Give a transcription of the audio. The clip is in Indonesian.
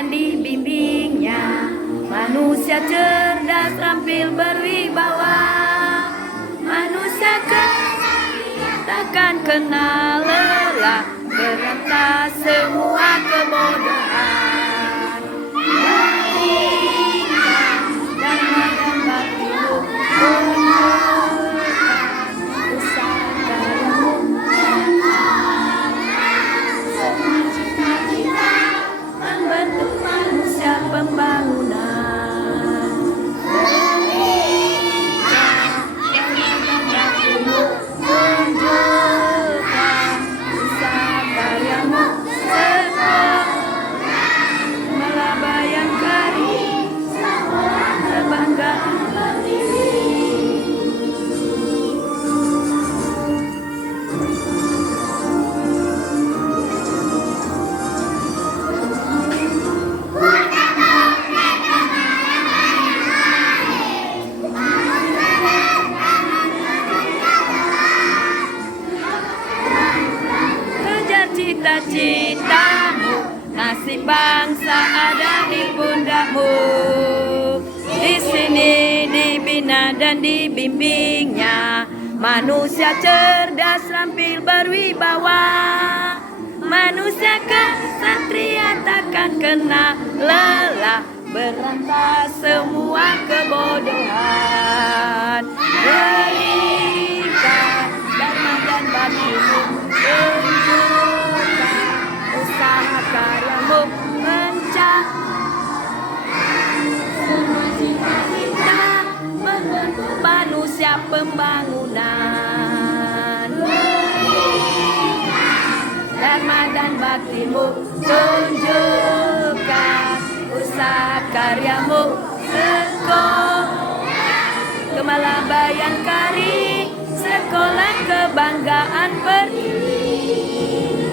dan dibimbingnya. Manusia cerdas, terampil, berwibawa. Manusia takkan kenal lelah, berantas semua kebodohan. Dharma dan baktimu tunjukkan, usaha karyamu semua cita-cita membentuk manusia pembangunan. Tunjukkan usaha karyamu sekolah bayangkari kebanggaan berdiri. Kejar cita-citamu, nasib bangsa ada di pundakmu. Di sini dibina dan dibimbingnya. Manusia cerdas, terampil, berwibawa. Manusia kesatria takkan kena lelah, berantas semua kebodohan. Berikan dharma dan baktimu, tunjukkan usaha karyamu semua cita-cita membentuk manusia pembangunan. Dharma dan baktimu, tunjukkan usaha karyamu Gemala Bayangkari, sekolah kebanggaan berdiri.